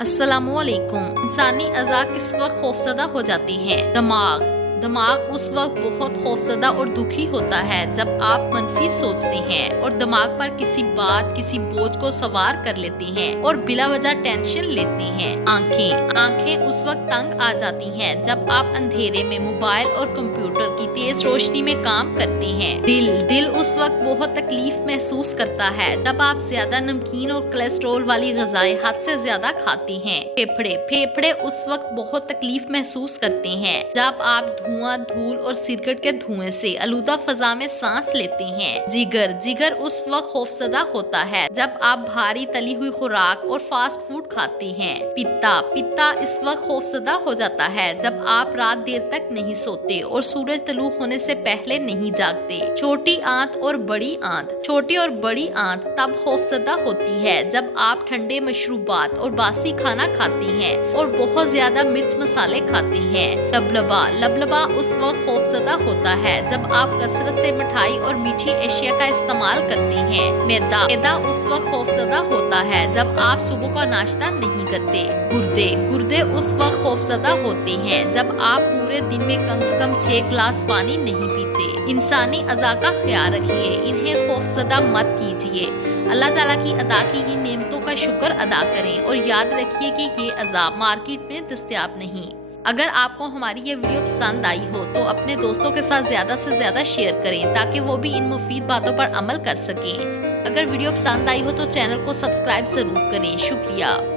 अस्सलामुअलैकुम। इंसानी अज़ा किस वक्त खौफज़दा हो जाती हैं? दिमाग उस वक्त बहुत खौफज़दा और दुखी होता है जब आप मनफी सोचते हैं और दिमाग पर किसी बात किसी बोझ को सवार कर लेती हैं और बिला वजह टेंशन लेती हैं। आंखें उस वक्त तंग आ जाती हैं जब आप अंधेरे में मोबाइल और कंप्यूटर की तेज रोशनी में काम करती हैं। दिल उस वक्त बहुत तकलीफ महसूस करता है जब आप ज्यादा नमकीन और कोलेस्ट्रॉल वाली ग़िज़ाएं हद से ज्यादा खाती हैं। फेफड़े उस वक्त बहुत तकलीफ महसूस करते हैं जब आप धुआं, धूल और सिगरेट के धुएं से आलूदा फजा में सांस लेते हैं। जिगर उस वक्त खौफज़दा होता है जब आप भारी तली हुई खुराक और फास्ट फूड खाती हैं। पित्ता इस वक्त खौफज़दा हो जाता है जब आप रात देर तक नहीं सोते और सूरज तलू होने से पहले नहीं जागते। छोटी और बड़ी आंत तब खौफज़दा होती है जब आप ठंडे मशरूबात और बासी खाना खाती हैं और बहुत ज्यादा मिर्च मसाले खाती हैं। लबलबा उस वक्त खौफज़दा होता है जब आप कसरत से मिठाई और मीठी अशिया का इस्तेमाल करती हैं। मैदा उस वक्त खौफज़दा होता है जब आप सुबह का नाश्ता नहीं करते। गुर्दे उस वक्त खौफज़दा होते हैं जब आप पूरे दिन में कम से कम 6 गिलास पानी नहीं पीते। इंसानी अज़ा का ख्याल रखिए, इन्हें खौफज़दा मत कीजिए। अल्लाह ताला की अता की गई नेमतों का शुक्र अदा करें और याद रखिए कि ये अज़ा मार्केट में दस्तयाब नहीं। अगर आपको हमारी ये वीडियो पसंद आई हो तो अपने दोस्तों के साथ ज़्यादा से ज़्यादा शेयर करें ताकि वो भी इन मुफीद बातों पर अमल कर सकें। अगर वीडियो पसंद आई हो तो चैनल को सब्सक्राइब ज़रूर करें। शुक्रिया।